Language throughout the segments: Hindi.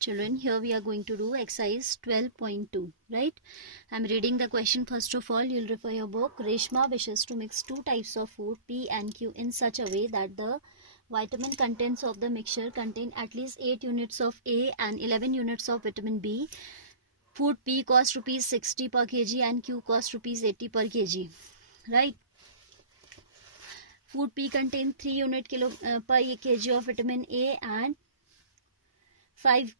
Children, here we are going to do exercise 12.2, right? I'm reading the question first of all. You'll refer your book. Reshma wishes to mix two types of food, P and Q, in such a way that the vitamin contents of the mixture contain at least 8 units of A and 11 units of vitamin B. Food P costs rupees 60 per kg and Q costs rupees 80 per kg, right? Food P contains 3 unit per kg of vitamin A and 5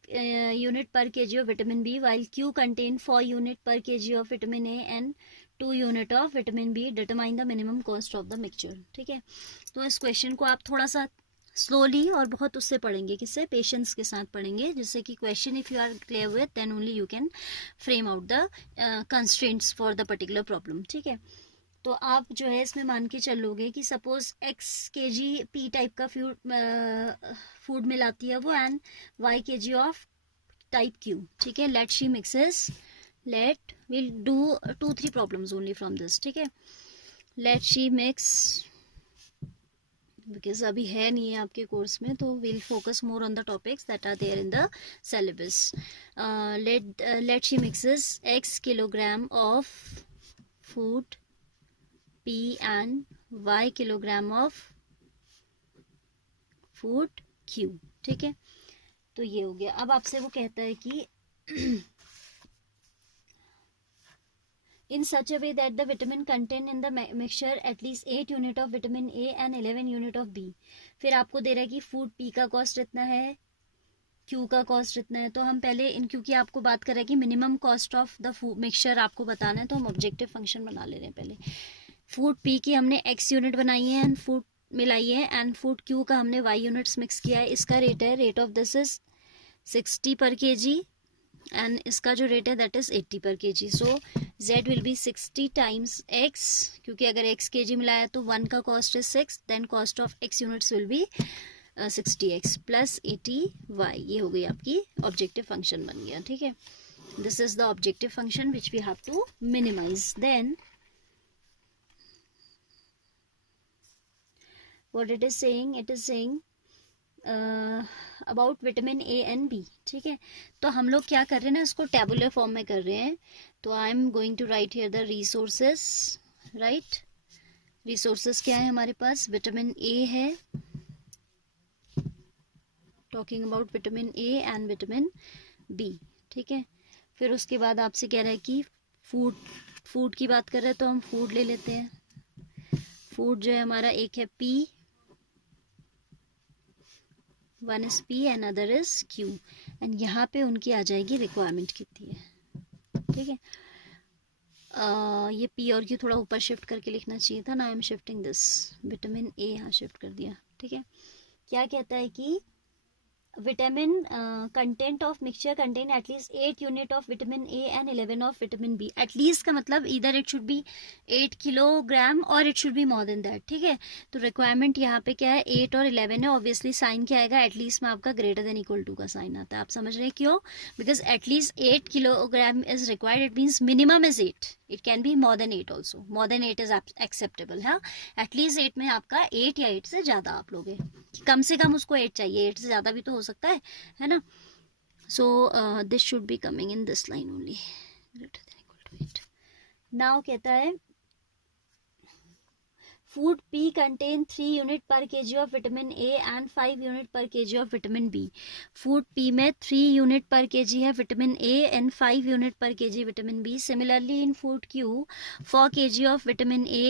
unit per kg of vitamin B, while Q contain 4 unit per kg of vitamin A and 2 unit of vitamin B. Determine the minimum cost of the mixture. ठीक है, तो इस क्वेश्चन को आप थोड़ा सा स्लोली और बहुत उससे पढ़ेंगे, किससे, पेशेंस के साथ पढ़ेंगे, जिससे कि question if you are clear with then only you can frame out the constraints for the particular problem. ठीक है, तो आप जो है इसमें मान के चलोगे कि suppose x kg p type का फूड मिलाती है वो and y kg of type q. ठीक है, let she mixes, let will do 2-3 problems only from this. ठीक है, लेट शी मिक्स, बिकॉज अभी है नहीं है आपके कोर्स में, तो will focus more on the topics that are there in the syllabus. Let she mixes x kilogram of food P and Y kilogram of food Q. ठीक है, तो ये हो गया. अब आपसे वो कहता है कि in such a way that the vitamin content in the mixture at least 8 unit of vitamin A and 11 unit of B. फिर आपको दे रहा है कि फूड P का कॉस्ट इतना है, Q का कॉस्ट इतना है. तो हम पहले क्योंकि आपको बात कर रहे हैं कि minimum cost of the mixture आपको बताना है, तो हम ऑब्जेक्टिव फंक्शन बना ले रहे हैं. पहले फूड P की हमने X यूनिट बनाई है एंड फूड मिलाई है, एंड फूड Q का हमने Y यूनिट्स मिक्स किया है. इसका रेट है, रेट ऑफ दिस इज 60 पर kg एंड इसका जो रेट है दैट इज 80 पर kg. So Z will be 60 times X, क्योंकि अगर X kg मिलाया तो 1 का cost is 6, then cost of X units will be 60x plus 80y. ये हो गई आपकी ऑब्जेक्टिव फंक्शन बन गया. ठीक है, this is the objective function which we have to minimize. Then what it is saying about vitamin A and B. ठीक है, तो हम लोग क्या कर रहे हैं ना, इसको टेबुलर फॉर्म में कर रहे हैं. तो I am going to write here the resources. Right, resources क्या है हमारे पास, विटामिन A है, talking about vitamin A and vitamin B. ठीक है, फिर उसके बाद आपसे कह रहा है कि फूड की बात कर रहे हैं, तो हम फूड ले लेते हैं. फूड जो है हमारा एक है P, one is P and other is Q, and यहाँ पे उनकी आ जाएगी रिक्वायरमेंट कितनी है. ठीक है, ये P और Q थोड़ा ऊपर शिफ्ट करके लिखना चाहिए था ना. I am shifting this, vitamin A यहाँ शिफ्ट कर दिया. ठीक है, क्या कहता है कि vitamin content of mixture contain at least 8 unit of vitamin A and 11 of vitamin B. At least का मतलब इधर इट शुड बी 8 किलोग्राम और it should be more than that. ठीक है, तो रिक्वायरमेंट यहाँ पे क्या है, 8 और 11 है. ऑब्वियसली साइन क्या आएगा, एटलीस्ट में आपका ग्रेटर देन इक्वल टू का साइन आता है. आप समझ रहे हैं क्यों, because at least 8 kilogram is required, it means minimum is 8. It can be more than 8 also, more than 8 is acceptable. हाँ, एटलीस्ट 8 में आपका 8 या 8 से ज्यादा आप लोगे, कम से कम उसको 8 चाहिए, 8 से ज्यादा भी तो हो सकता है ना. So this should be coming in this line only, greater than equal to 8. Now कहता है food P contain 3 unit per kg of vitamin A and 5 unit per kg of vitamin B. Food P में 3 unit per kg है vitamin A and 5 unit per kg vitamin B. Similarly in food Q, 4 kg of vitamin A,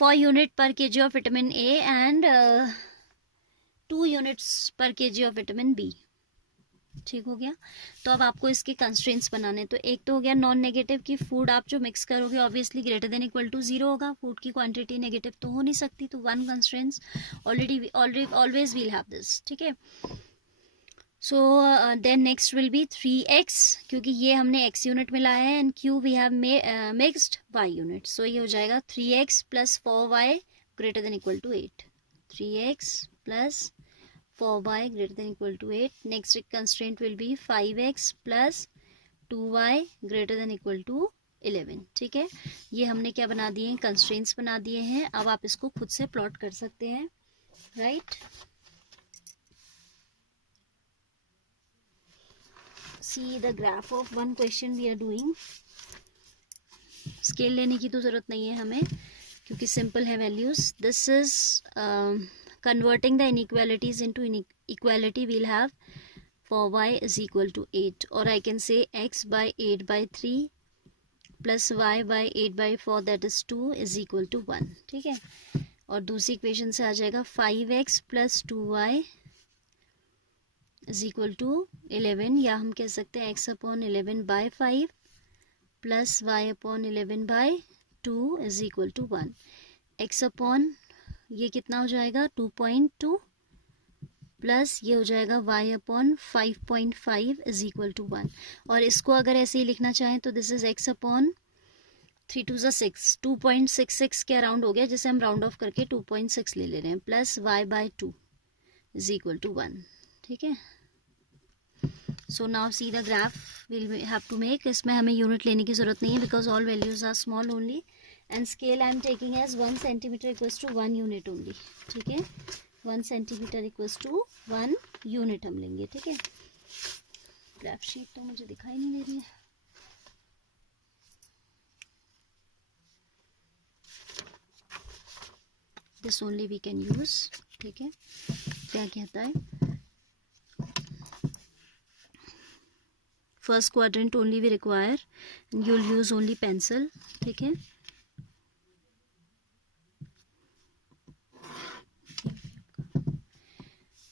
4 unit per kg of vitamin A and 2 units per kg of vitamin B. ठीक हो गया, तो अब आपको इसके कंस्ट्रेंट्स बनाने. तो एक तो हो गया नॉन नेगेटिव की फूड आप जो मिक्स करोगे obviously greater than equal to 0 होगा. फूड की क्वांटिटी नेगेटिव तो हो नहीं सकती, तो 1 constraints always will have this. ठीक है, so then next will be 3x, क्योंकि ये हमने x यूनिट मिलाया है, and Q we have mixed y unit. So ये हो जाएगा 3x plus 4y greater than equal to 8. 3x plus 4y greater than equal to 8. Next constraint will be 5x plus 2y greater than equal to 11. ठीक है, ये हमने क्या बना दिए हैं, कंस्ट्रेंट्स बना दिए हैं. अब आप इसको खुद से प्लॉट कर सकते हैं. Right, see the graph of one question we are doing. Scale लेने की तो ज़रूरत नहीं है हमें क्योंकि सिंपल है values. This is converting the inequalities into equality. We'll have for y is equal to 8, or I can say x by 8 by 3 plus y by 8 by 4 that is 2 is equal to 1. ठीक है. और दूसरी इक्वेशन से आ जाएगा 5x plus 2y is equal to 11, या हम कह सकते हैं x upon 11 by 5 plus y upon 11 by 2 is equal to 1. x upon ये कितना हो जाएगा 2.2 प्लस ये हो जाएगा y upon 5.5 is equal to 1. और इसको अगर ऐसे ही लिखना चाहें तो दिस इज x अपॉन 3 2 6, 2.66 के अराउंड हो गया, जिसे हम राउंड ऑफ करके 2.6 ले रहे हैं, plus y by 2 is equal to 1. ठीक है. So now see the graph will have to make. इसमें हमें यूनिट लेने की जरूरत नहीं है because all values are small only, and scale I am taking as 1 centimetre equals to 1 unit only. ठीक है. 1 सेंटीमीटर इक्वल्स टू 1 यूनिट हम लेंगे. ठीक है. ग्राफ शीट तो मुझे दिखाई नहीं दे रही है. This only we can use. ठीक है. क्या कहता है, first quadrant only we require, you will use only pencil. ठीक है.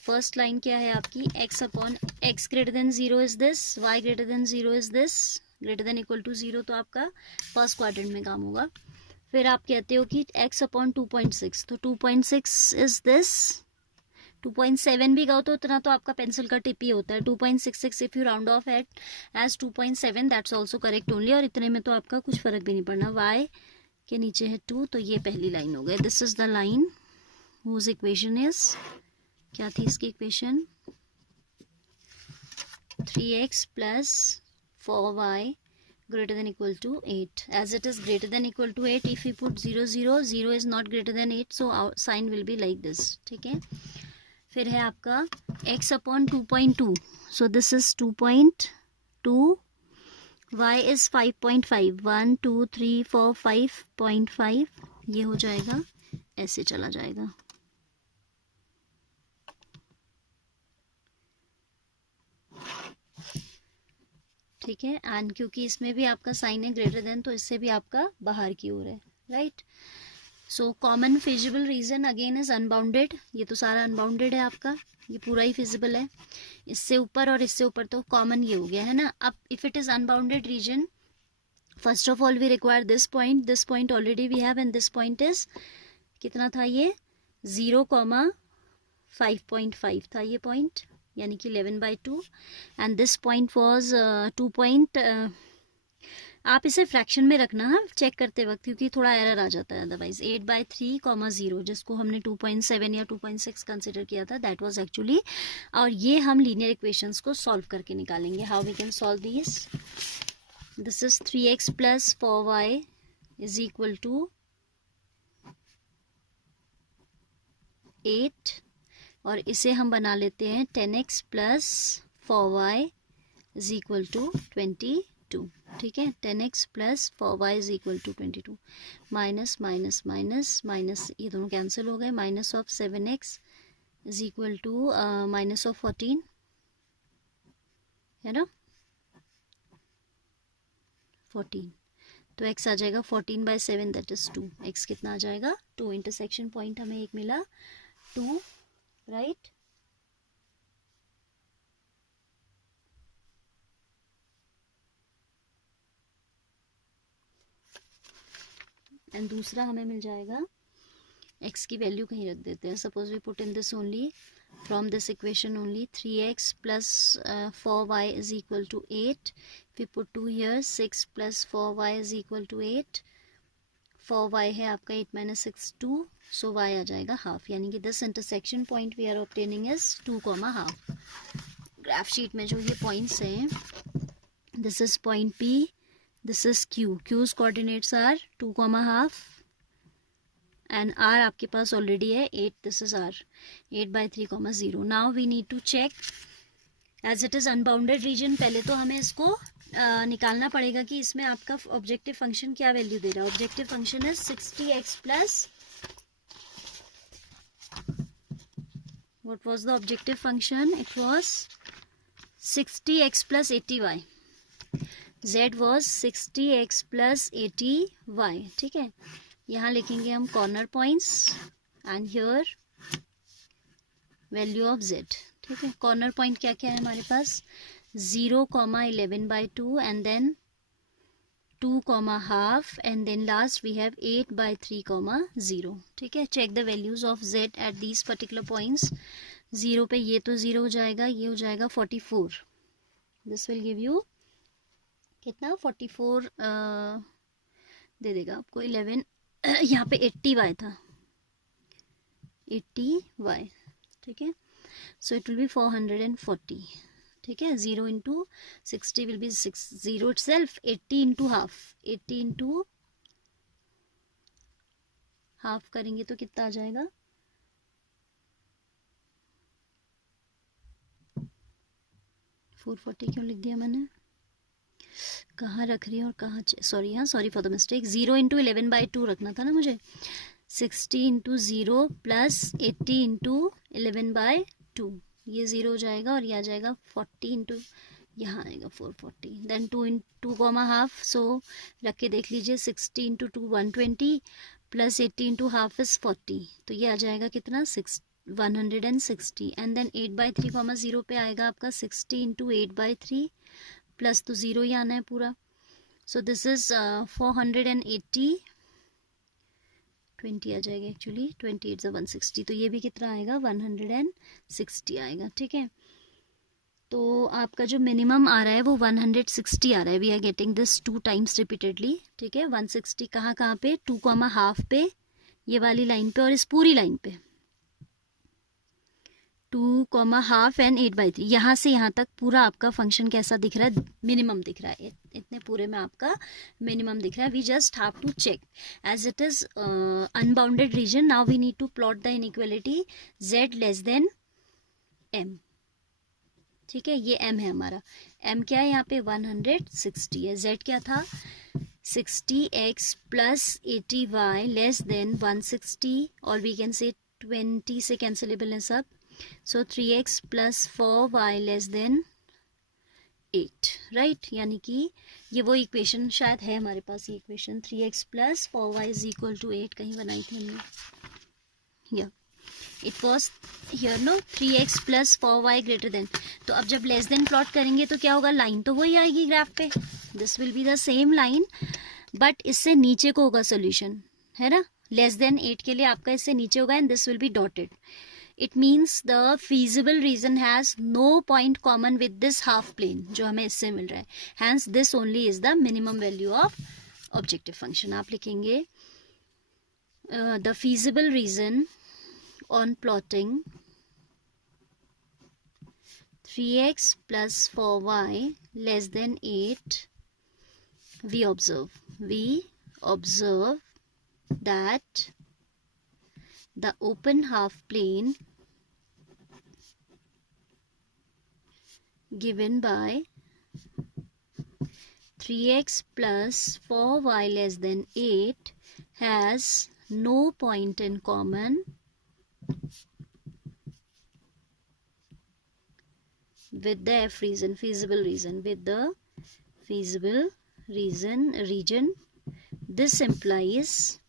फर्स्ट लाइन क्या है आपकी, x upon x greater than 0 is this, y greater than 0 is this, greater than equal to 0, तो आपका फर्स्ट क्वाड्रेंट में काम होगा. फिर आप कहते हो कि x अपॉन 2.6, तो 2.6 इज दिस. 2.7 भी गाओ तो उतना तो आपका पेंसिल का टिप ही होता है. 2.66 if you round off at as 2.7 that's also correct only, और इतने में तो आपका कुछ फर्क भी नहीं पड़ना. y के नीचे है 2, तो ये पहली लाइन हो गई. This is the line whose equation is, क्या थी इसकी equation, 3x plus 4y greater than equal to 8. As it is greater than equal to 8, if we put 0 0, 0 is not greater than 8, so our sign will be like this. ठीक है. फिर है आपका x upon 2.2, so this is 2.2, y is 5.5, 1 2 3 4 5.5, ये हो जाएगा, ऐसे चला जाएगा. ठीक है. एंड क्योंकि इसमें भी आपका साइन है ग्रेटर देन, तो इससे भी आपका बाहर की ओर है. Right. So common feasible region again is unbounded. ये तो सारा अनबाउंडेड है आपका, ये पूरा ही फिजिबल है. इससे ऊपर और इससे ऊपर तो कॉमन ये हो गया है ना. अब if it is unbounded region, first of all we require this point already we have, and this point is कितना था, ये 0,5.5 था ये पॉइंट, यानी कि 11/2, एंड दिस पॉइंट वॉज 2. आप इसे फ्रैक्शन में रखना है चेक करते वक्त, क्योंकि थोड़ा एरर आ जाता है अदरवाइज. 8/3, 0, जिसको हमने 2.7 या 2.6 कंसिडर किया था, दैट वाज एक्चुअली. और ये हम लीनियर इक्वेशंस को सॉल्व करके निकालेंगे. How we can solve this. This is 3x plus 4y is equal to 8, और इसे हम बना लेते हैं 10x plus 4y is equal to 22. ठीक है. 10x plus 4y is equal to 22. Minus minus minus minus, ये दोनों कैंसिल हो गए. Minus of 7x is equal to minus of 14, है ना, 14. तो x आ जाएगा 14/7, दैट इज 2. x कितना आ जाएगा 2. इंटरसेक्शन पॉइंट हमें एक मिला 2. राइट. एंड दूसरा हमें मिल जाएगा, x की वैल्यू कहीं रख देते हैं. Suppose we put in this only, from this equation only, 3x plus 4y is equal to 8. if we put 2 here, 6 plus 4y is equal to 8. 4y है आपका 8 minus 6 2, so y आ जाएगा हाफ, यानी कि this intersection point we are obtaining is 2, graph sheet में जो ये पॉइंट्स हैं, this is point P, this is Q. Q's coordinates are 2, and R आपके पास ऑलरेडी है 8, this is R, 8/3, 0. Now we need to check as it is unbounded region, पहले तो हमें इसको निकालना पड़ेगा कि इसमें आपका ऑब्जेक्टिव फंक्शन क्या वैल्यू दे रहा है. Objective function is 60x plus, what was the objective function? It was 60x plus 80y. z was 60x plus 80y. ठीक है, यहाँ लिखेंगे हम corner points and here value of z. ठीक है, कॉर्नर पॉइंट क्या क्या है हमारे पास? 0,11/2 and then 2,half and then last we have 8/3,0. ठीक है, check the values of z at these particular points. 0 पे ये तो 0 हो जाएगा, ये हो जाएगा 44. दिस विल गिव यू कितना? 44 दे देगा आपको 11. यहाँ पे 80y था, 80y. ठीक है, सो इट विल बी 440. ठीक है, 0 into 60 will be 0 itself. 80 into half, 80 into half करेंगे तो कितना आ जाएगा? 440 क्यों लिख दिया मैंने? कहाँ रख रही है और कहाँ? सॉरी, हाँ, sorry for the mistake. 0 into 11/2 रखना था ना मुझे. 60 इंटू 0 प्लस 80 इंटू 11/2, ये 0 हो जाएगा और ये आ जाएगा 40 इंटू, यहाँ आएगा 440. Then 2,2,half. सो रख के देख लीजिए. 60 into 2 120 plus 80 into half is 40, तो ये आ जाएगा कितना? 160. एंड देन 8/3,0 पे आएगा आपका 60 इंटू 8/3 प्लस तो 0 ही आना है पूरा. So this is 480. 20 आ जाएगा एक्चुअली. 28 से 160, तो ये भी कितना आएगा? 160 आएगा. ठीक है, तो आपका जो मिनिमम आ रहा है वो 160 आ रहा है. We are getting this 2 times repeatedly. ठीक है, 160 कहाँ पे? 2,half पे, ये वाली लाइन पे और इस पूरी लाइन पे. 2,half एंड 8/3, यहाँ से यहाँ तक पूरा आपका फंक्शन कैसा दिख रहा है? मिनिमम दिख रहा है. इतने पूरे में आपका मिनिमम दिख रहा है. We just have to check as it is unbounded region. Now we need to plot the inequality z less than m. ठीक है, ये m है हमारा. m क्या है यहाँ पे? 160 है. z क्या था? 60x plus 80y less than 160, और वी कैन से 20 से कैंसिलेबल है सब. So 3x plus 4y less than 8, right? यानी कि ये वो इक्वेशन शायद है हमारे पास. ये equation 3x plus 4y is equal to 8 कहीं बनाई थी हमने. या it was here no. 3x plus 4y greater than. तो अब जब लेस देन प्लॉट करेंगे तो क्या होगा? लाइन तो वही आएगी ग्राफ पे. This will be the same line, but इससे नीचे को होगा सोल्यूशन, है ना? लेस देन 8 के लिए आपका इससे नीचे होगा and this will be dotted. It means the feasible reason has no point common with this half plane जो हमें इससे मिल रहा है. Hence this only is the minimum value of objective function. आप लिखेंगे the feasible reason on plotting 3x plus 4y less than 8, we observe that the open half plane given by 3x plus 4y less than 8 has no point in common with the f reason, feasible reason, with the feasible region. This implies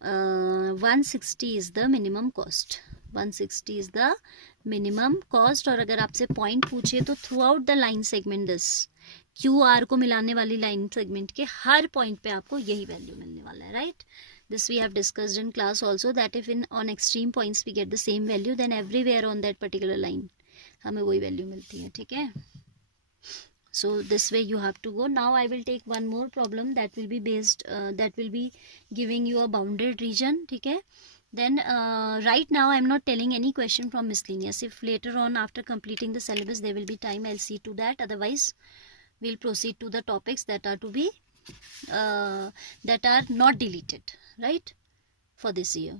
160 is the minimum cost. 160 is the minimum cost. और अगर आपसे पॉइंट पूछे तो through out the line segment this QR को मिलाने वाली लाइन सेगमेंट के हर पॉइंट पे आपको यही वैल्यू मिलने वाला है, right? This we have discussed in class also that if in on extreme points we get the same value then everywhere on that particular line हमें वही वैल्यू मिलती है. ठीक है, so this way you have to go. Now I will take one more problem that will be based that will be giving you a bounded region. ठीक है, then right now I am not telling any question from miscellaneous. If later on after completing the syllabus there will be time, I'll see to that. Otherwise we'll proceed to the topics that are to be that are not deleted, right, for this year.